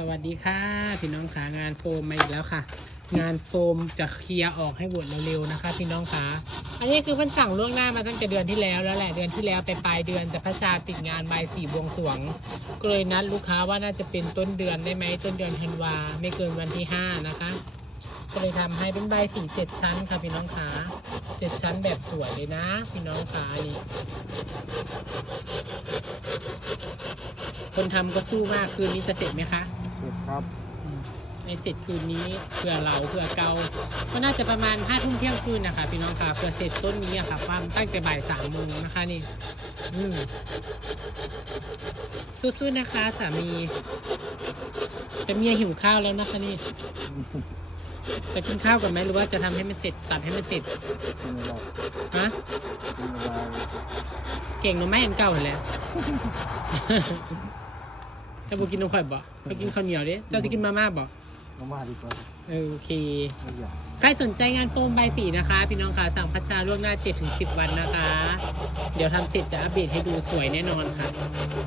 สวัสดีค่ะพี่น้องขางานโฟมมาอีกแล้วค่ะ งานโฟมจะเคลียร์ออกให้หมดเร็วๆนะคะพี่น้องขาอันนี้คือเพิ่นสั่งล่วงหน้ามาตั้งแต่เดือนที่แล้วแล้วแหละเดือนที่แล้วแต่ปลายเดือนแต่พระชาติดงานใบสีบวงสรวงก็เลยนัดลูกค้าว่าน่าจะเป็นต้นเดือนได้ไหมต้นเดือนธันวาไม่เกินวันที่5นะคะก็เลยทำให้เป็นใบสี7 ชั้นค่ะพี่น้องขา7 ชั้นแบบสวยเลยนะพี่น้องขานี่คนทำก็สู้มากคืนนี้จะเสร็จไหมคะ เสร็จครับ ในเสร็จคืนนี้เผื่อเหลาเผื่อเกาก็น่าจะประมาณ5 ทุ่มเที่ยงคืนนะคะพี่น้องค่ะเผื่อเสร็จต้นนี้อะค่ะความตั้งแต่บ่าย3 โมงนะคะนี่สู้ๆนะคะสามีแต่เมียหิวข้าวแล้วนะคะนี่จะกินข้าวก่อนไหมหรือว่าจะทำให้มันเสร็จตัดให้มันเสร็จ กินอะไร ฮะ กินอะไร เก่งเนอะแม่เห็นเก่าเห็นแล้ว จะบอกกินนมข่อยบ่ไปกินข้าวเหนียวดิเจ้าจะกินมาม่าบ่ น้องมาดีกว่า โอเค ไม่อยาก ใครสนใจงานโฟมใบสีนะคะ พี่น้องค่ะสั่งพัชชาล่วงหน้า 7-10 วันนะคะ เดี๋ยวทำเสร็จจะอัปเดตให้ดูสวยแน่นอนค่ะ